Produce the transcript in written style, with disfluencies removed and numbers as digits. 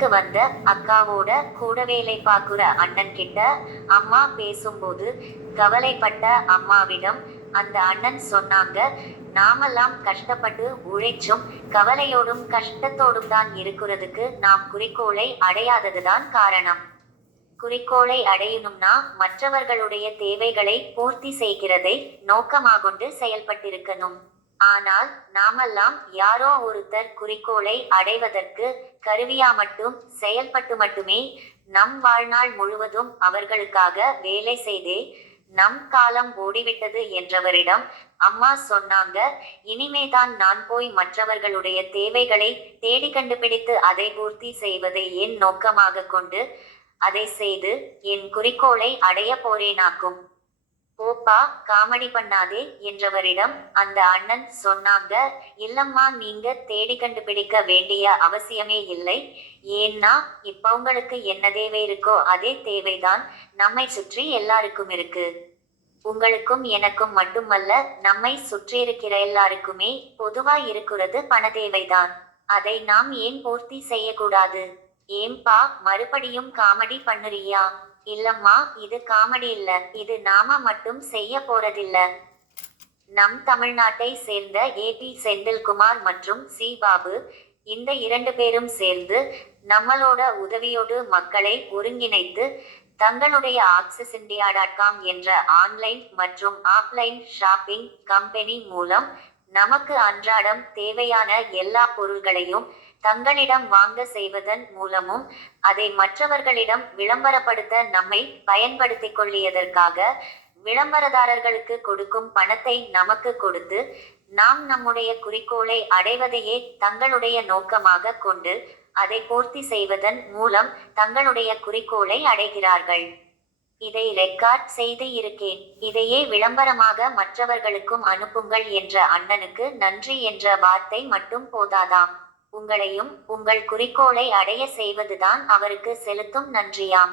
வீட்டுக்கு வந்த அக்காவோட கூட வேலை பார்க்குற அண்ணன் கிட்ட அம்மா பேசும்போது கவலைப்பட்ட அம்மாவிடம் அந்த அண்ணன் சொன்னாங்க, நாமெல்லாம் கஷ்டப்பட்டு உழைச்சும் கவலையோடும் கஷ்டத்தோடும் தான் இருக்கிறதுக்கு நாம் குறிக்கோளை அடையாததுதான் காரணம். குறிக்கோளை அடையணும்னா மற்றவர்களுடைய தேவைகளை பூர்த்தி செய்கிறதை நோக்கமாகொண்டு செயல்பட்டிருக்கணும். ஆனால் நாமெல்லாம் யாரோ ஒருத்தர் குறிக்கோளை அடைவதற்கு கருவியா மட்டும் செயல்பட்டு மட்டுமே நம் வாழ்நாள் முழுவதும் அவர்களுக்காக வேலை செய்தே நம் காலம் ஓடிவிட்டது என்றவரிடம் அம்மா சொன்னாங்க, இனிமேதான் நான் போய் மற்றவர்களுடைய தேவைகளை தேடி கண்டுபிடித்து அதை பூர்த்தி செய்வதை என் நோக்கமாக கொண்டு அதை செய்து என் குறிக்கோளை அடைய போறேனாக்கும். போப்பா, காமெடி பண்ணாதே என்றவரிடம் அந்த அண்ணன் சொன்னாங்க, இல்லம்மா, நீங்க தேடி கண்டுபிடிக்க வேண்டிய அவசியமே இல்லை. ஏன்னா இப்ப உங்களுக்கு என்ன தேவை இருக்கோ அதே தேவைதான் நம்மை சுற்றி எல்லாருக்கும் இருக்கு. உங்களுக்கும் எனக்கும் மட்டுமல்ல, நம்மை சுற்றியிருக்கிற எல்லாருக்குமே பொதுவா இருக்கிறது பண தேவைதான். அதை நாம் ஏன் பூர்த்தி செய்யக்கூடாது? ஏம்பா, மறுபடியும் காமெடி பண்ணுறியா? இல்லம்மா, இது காமெடி இல்ல, இது நாம மட்டும் செய்ய போறதில்ல. நம் தமிழ்நாட்டை சேர்ந்த ஏபி செந்தில்குமார் மற்றும் சி பாபு, இந்த 2 பேரும் சேர்ந்து நம்மளோட உதவியோடு மக்களை ஒருங்கிணைத்து தங்களுடைய accessindia.com என்ற ஆன்லைன் மற்றும் ஆஃப்லைன் ஷாப்பிங் கம்பெனி மூலம் நமக்கு அன்றாடம் தேவையான எல்லா பொருள்களையும் தங்களிடம் வாங்க செய்வதன் மூலமும் அதை மற்றவர்களிடம் விளம்பரப்படுத்த நம்மை பயன்படுத்திக் கொள்ளியதற்காக விளம்பரதாரர்களுக்கு கொடுக்கும் பணத்தை நமக்கு கொடுத்து நாம் நம்முடைய குறிக்கோளை அடைவதையே தங்களுடைய நோக்கமாக கொண்டு அதை பூர்த்தி செய்வதன் மூலம் தங்களுடைய குறிக்கோளை அடைகிறார்கள். இதை ரெக்கார்ட் செய்து இருக்கேன். இதையே விளம்பரமாக மற்றவர்களுக்கும் அனுப்புங்கள் என்ற அண்ணனுக்கு நன்றி என்ற வார்த்தை மட்டும் போதாதாம். உங்களையும் உங்கள் குறிக்கோளை அடைய செய்வதுதான் அவருக்கு செலுத்தும் நன்றியாம்.